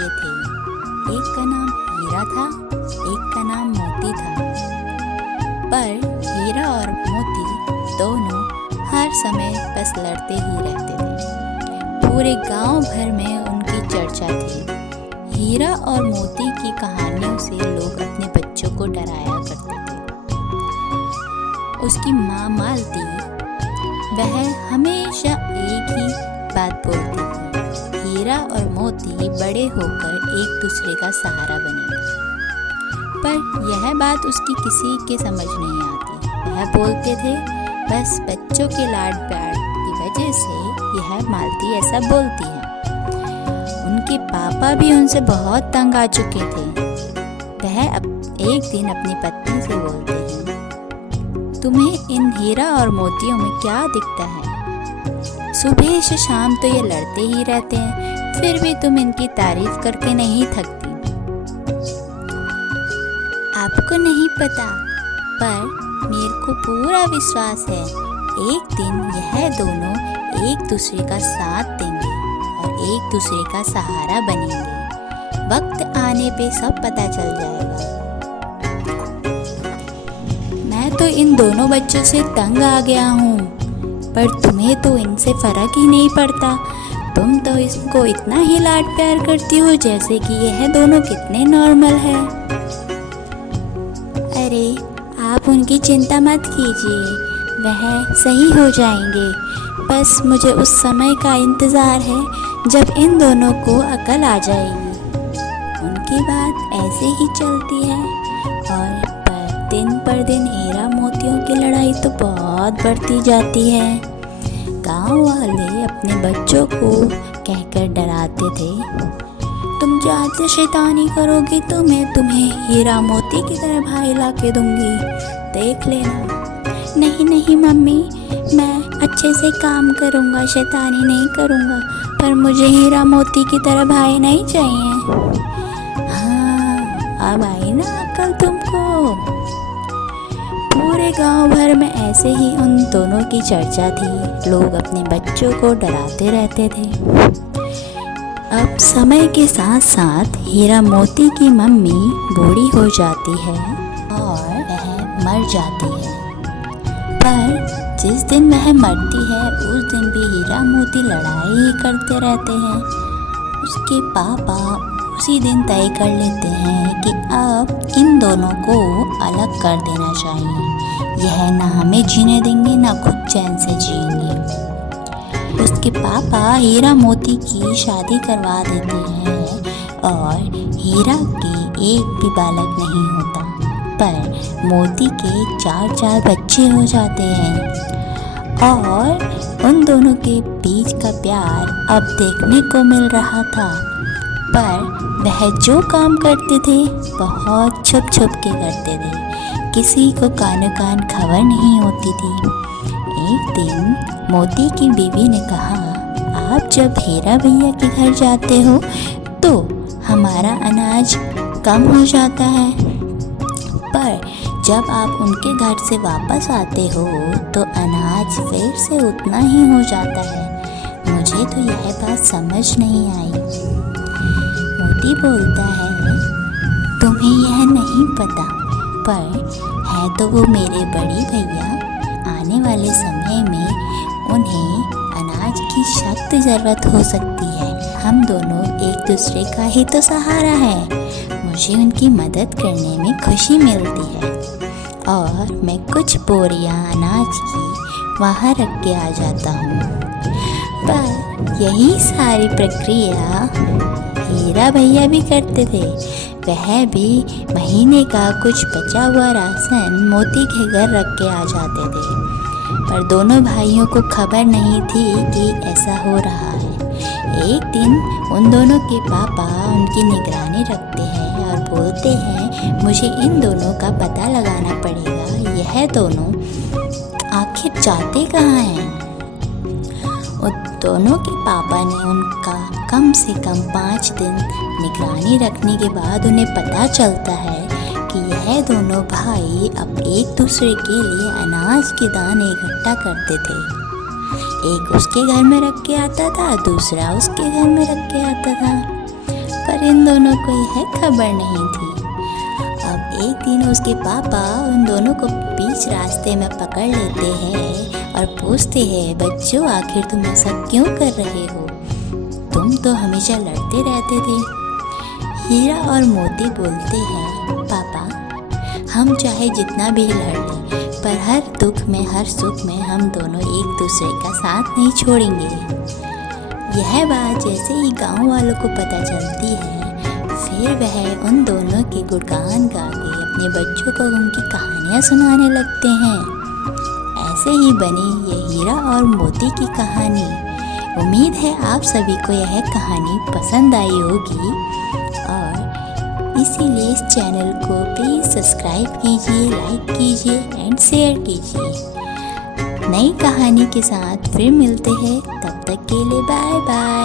बच्चे थे। एक का नाम हीरा था, एक का नाम मोती था। पर हीरा और मोती दोनों हर समय बस लड़ते ही रहते थे। पूरे गांव भर में उनकी चर्चा थी। हीरा और मोती की कहानियों से लोग अपने बच्चों को डराया करते थे। उसकी माँ मालती, वह हमेशा एक ही बात बोलती थी, हीरा और मोती बड़े होकर एक दूसरे का सहारा बनेंगे। पर यह बात उसकी किसी के समझ नहीं आती। वह बोलते थे बस बच्चों के लाड प्यार की वजह से यह मालती ऐसा बोलती है। उनके पापा भी उनसे बहुत तंग आ चुके थे। वह एक दिन अपनी पत्नी से बोलते हैं, तुम्हें इन हीरा और मोतियों में क्या दिखता है? सुबह से शाम तो ये लड़ते ही रहते हैं, फिर भी तुम इनकी तारीफ करके नहीं थकती। आपको नहीं पता, पर मेरे को पूरा विश्वास है एक दिन यह दोनों एक दूसरे का साथ देंगे और एक दूसरे का सहारा बनेंगे। वक्त आने पे सब पता चल जाएगा। मैं तो इन दोनों बच्चों से तंग आ गया हूँ, पर तुम्हें तो इनसे फर्क ही नहीं पड़ता। तुम तो इसको इतना ही लाड प्यार करती हो जैसे कि यह दोनों कितने नॉर्मल है। अरे आप उनकी चिंता मत कीजिए, वह सही हो जाएंगे। बस मुझे उस समय का इंतज़ार है जब इन दोनों को अकल आ जाएगी। उनकी बात ऐसे ही चलती है और दिन पर दिन हीरा मोतियों की लड़ाई तो बहुत बढ़ती जाती है। गांव वाले अपने बच्चों को कहकर डराते थे, तुम ज़्यादा शैतानी करोगी तो मैं तुम्हें हीरा मोती की तरह भाई ला के दूंगी, देख लेना। नहीं नहीं मम्मी, मैं अच्छे से काम करूँगा, शैतानी नहीं करूँगा, पर मुझे हीरा मोती की तरह भाई नहीं चाहिए। हाँ, अब आई ना अकल तुमको। पूरे गांव भर में ऐसे ही उन दोनों की चर्चा थी। लोग अपने बच्चों को डराते रहते थे। अब समय के साथ साथ हीरा मोती की मम्मी बूढ़ी हो जाती है और वह मर जाती है। पर जिस दिन वह मरती है उस दिन भी हीरा मोती लड़ाई ही करते रहते हैं। उसके पापा उसी दिन तय कर लेते हैं कि अब इन दोनों को अलग कर देना चाहिए। यह ना हमें जीने देंगे ना खुद चैन से जिएंगे। उसके पापा हीरा मोती की शादी करवा देते हैं और हीरा के एक भी बालक नहीं होता, पर मोती के 4 बच्चे हो जाते हैं। और उन दोनों के बीच का प्यार अब देखने को मिल रहा था। पर वह जो काम करते थे बहुत छुप छुप के करते थे, किसी को कानो कान खबर नहीं होती थी। एक दिन मोती की बीवी ने कहा, आप जब हीरा भैया के घर जाते हो तो हमारा अनाज कम हो जाता है, पर जब आप उनके घर से वापस आते हो तो अनाज फिर से उतना ही हो जाता है। मुझे तो यह बात समझ नहीं आई। मोती बोलता है, तुम्हें यह नहीं पता, पर है तो वो मेरे बड़ी भैया। आने वाले समय में उन्हें अनाज की सख्त ज़रूरत हो सकती है। हम दोनों एक दूसरे का ही तो सहारा है। मुझे उनकी मदद करने में खुशी मिलती है और मैं कुछ बोरियां अनाज की वहाँ रख के आ जाता हूँ। पर यही सारी प्रक्रिया हीरा भैया भी करते थे। वह भी महीने का कुछ बचा हुआ राशन मोती के घर रख के आ जाते थे, पर दोनों भाइयों को खबर नहीं थी कि ऐसा हो रहा है। एक दिन उन दोनों के पापा उनकी निगरानी रखते हैं और बोलते हैं, मुझे इन दोनों का पता लगाना पड़ेगा, यह दोनों आखिर जाते कहाँ हैं। उन दोनों के पापा ने उनका कम से कम 5 दिन निगरानी रखने के बाद उन्हें पता चलता है कि यह दोनों भाई अब एक दूसरे के लिए अनाज के दाने इकट्ठा करते थे। एक उसके घर में रख के आता था, दूसरा उसके घर में रख के आता था। पर इन दोनों को यह खबर नहीं थी। अब एक दिन उसके पापा उन दोनों को बीच रास्ते में पकड़ लेते हैं और पूछते हैं, बच्चों आखिर तुम ऐसा क्यों कर रहे हो? तुम तो हमेशा लड़ते रहते थे। हीरा और मोती बोलते हैं, पापा हम चाहे जितना भी लड़ लें, पर हर दुख में हर सुख में हम दोनों एक दूसरे का साथ नहीं छोड़ेंगे। यह बात जैसे ही गांव वालों को पता चलती है, फिर वह उन दोनों के गुणगान गा के अपने बच्चों को उनकी कहानियाँ सुनाने लगते हैं। ऐसे ही बनी ये हीरा और मोती की कहानी। उम्मीद है आप सभी को यह कहानी पसंद आई होगी और इसीलिए इस चैनल को प्लीज़ सब्सक्राइब कीजिए, लाइक कीजिए एंड शेयर कीजिए। नई कहानी के साथ फिर मिलते हैं, तब तक के लिए बाय बाय।